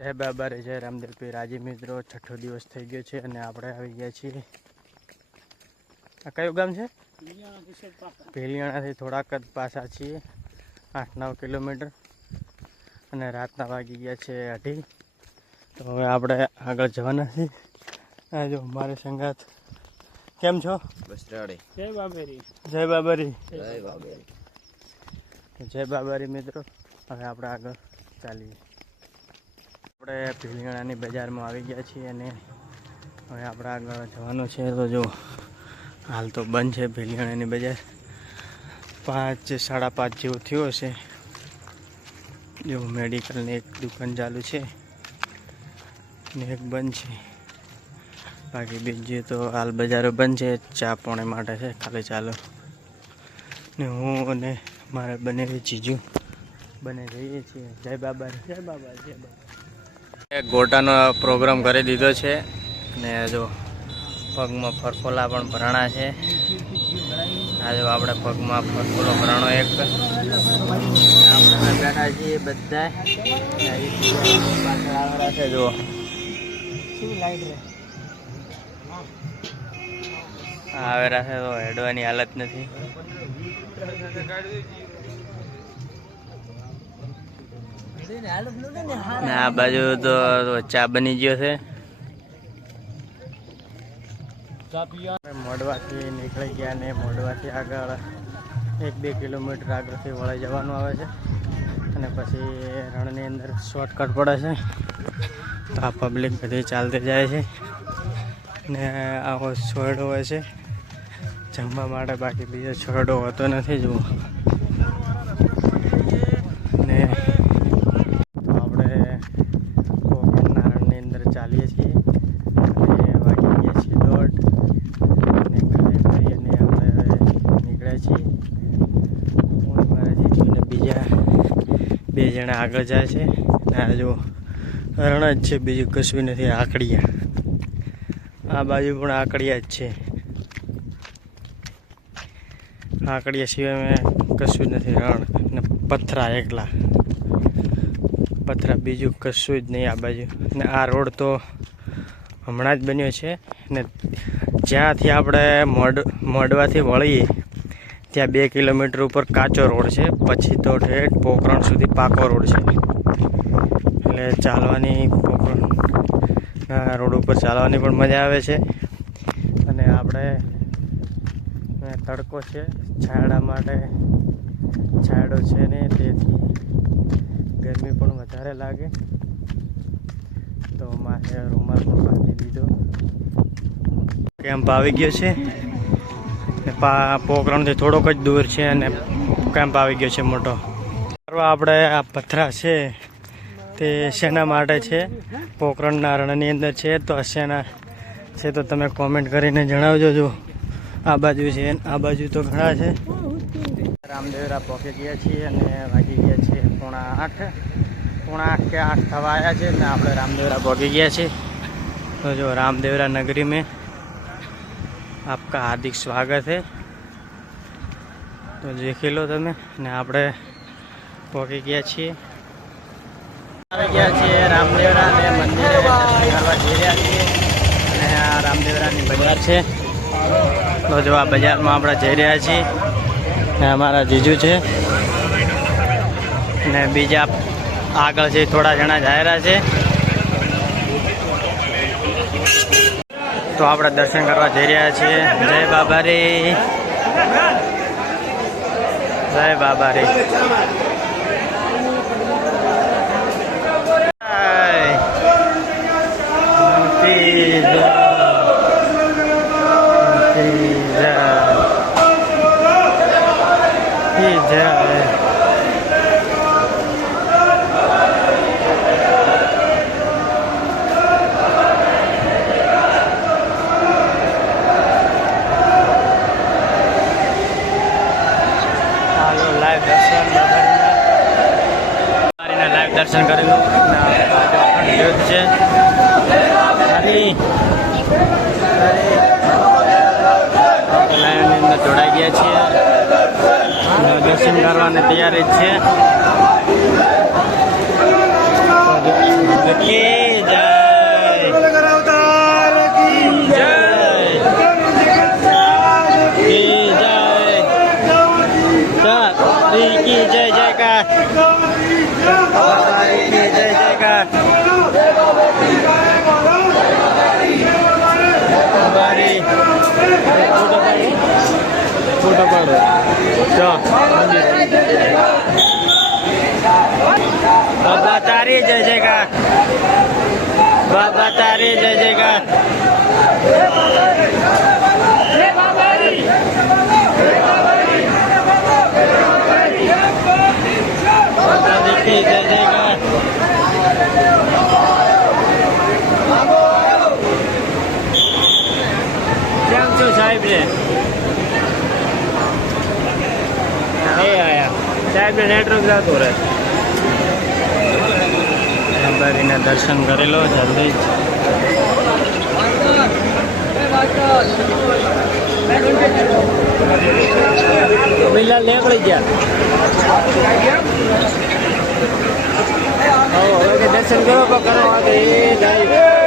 જય બાબા રે જય રામદેવ પીર। આજે મિત્રો છઠ્ઠો દિવસ થઈ ગયો છે અને આપણે આવી ગયા છીએ। આ કયું ગામ છે? ભેલિયાણાથી થોડાક જ પાછા છીએ, 8-9 કિલોમીટર, અને રાતના વાગી ગયા છે 8:30। તો હવે આપણે આગળ જવાના છીએ। આ જો મારે સંગાત, કેમ છો? બસ રેડી। જય બાબારી, જય બાબારી, જય બાબારી, જય બાબારી। મિત્રો હવે આપણે આગળ ચાલીએ। આપણે ભીલિયાણાની બજારમાં આવી ગયા છીએ અને હવે આપણે આગળ જવાનું છે। તો જો હાલ તો બંધ છે ભીલિયાણાની બજાર, 5-5:30 જેવો થયો હશે। જો મેડિકલની એક દુકાન ચાલુ છે ને એક બંધ છે, બાકી બીજી તો હાલ બજારો બંધ છે। ચા પાણી માટે છે ખાલી ચાલુ, ને હું અને મારા બંને જીજુ બને જઈએ છીએ। જય બાબા, જય બાબા, જય બાબા। ગોટાનો પ્રોગ્રામ કરી દીધો છે અને જો પગમાં ફરફોલા પણ ભરાણા છે। આ જો આપણે પગમાં ફરફોલો ભરાણો એક, આપણે બેઠા છીએ બધા છે। જો આવેરા છે તો હેડવાની હાલત નથી। આ બાજુ તો ચા બની ગયો છે। મોડવાથી નીકળી ગયા ને મોડવાથી આગળ 1-2 કિલોમીટર આગળથી વળી જવાનું આવે છે અને પછી રણની અંદર શોર્ટકટ પડે છે। તો આ પબ્લિક બધી ચાલતી જાય છે ને આવો છોડો હોય છે જમવા માટે, બાકી બીજો છોડો હોતો નથી। જુઓ ને આપણે પોખરણના રણની અંદર ચાલીએ છીએ અને વાગી ગયા છીએ 1:30 અને ખાઈ પી અને આપણે હવે નીકળ્યા છીએ। હું મારા જીજુને બીજા 2 જણા આગળ જાય છે ને આ જો રણ જ છે, બીજું કશું નથી। આકડિયા, આ બાજુ પણ આકડિયા જ છે, આકડિયા સિવાય મેં કશું જ નથી। રણ ને પથરા, એકલા પથરા, બીજું કશું જ નહીં આ બાજુ। ને આ રોડ તો હમણાં જ બન્યો છે ને જ્યાંથી આપણે મોડવાથી વળીએ ત્યાં 2 કિલોમીટર ઉપર કાચો રોડ છે, પછી તો ઠેઠ પોખરણ સુધી પાકો રોડ છે। એટલે ચાલવાની પોખરણ રોડ ઉપર ચાલવાની પણ મજા આવે છે। અને આપણે તડકો છે, છાયડા માટે છાયડો છે ને તેથી ગરમી પણ વધારે લાગે, તો મારે રૂમાલ પણ બાંધી દીધો। કેમ્પ આવી ગયો છે, પોખરણથી થોડોક જ દૂર છે અને કેમ્પ આવી ગયો છે મોટો। આપણે આ પથરા છે તે શેના માટે છે, પોખરણના રણની અંદર છે તો શેના છે તો તમે કોમેન્ટ કરીને જણાવજો। જો આ બાજુ છે, આ બાજુ તો ઘણા છે। રામદેવરા પહોંચી ગયા છીએ અને વાગી ગયા છે 7:45 કે 8 થવા આવ્યા છે ને આપણે રામદેવરા પહોંચી ગયા છીએ। તો જો રામદેવરા नगरी में आपका हार्दिक स्वागत है। તો દેખી લો તમે। ને આપણે પહોંચી ગયા છીએ, આવી ગયા છીએ રામદેવરા ને મંદિરે કરવા જઈ રહ્યા છીએ અને આ રામદેવરાની બજાર છે। તો જો આ બજારમાં આપણે જઈ રહ્યા છીએ ને અમારા જીજુ છે ને બીજા આગળ છે થોડા જણા જાયરા છે। તો આપણે દર્શન કરવા જઈ રહ્યા છીએ। જય બાબા રે, જય બાબા રે। દર્શન કરેલું યુદ્ધ છે, લાઈનની અંદર જોડાઈ ગયા છીએ, દર્શન કરવાની તૈયારી જ છે। की जय की जय जयकार की जय जयकार फोटो पाड़ो बाबा तारी जय जयकार बाबा तारी जय जयकार जय जयकार કેમ છો સાહેબ ને આયા સાહેબ ને નેટવર્ક જતો રહે અંબાજીના દર્શન કરેલો જલ્દી બિલાલ નીકળી ગયા હવે દર્શન કરો કરો એ જાય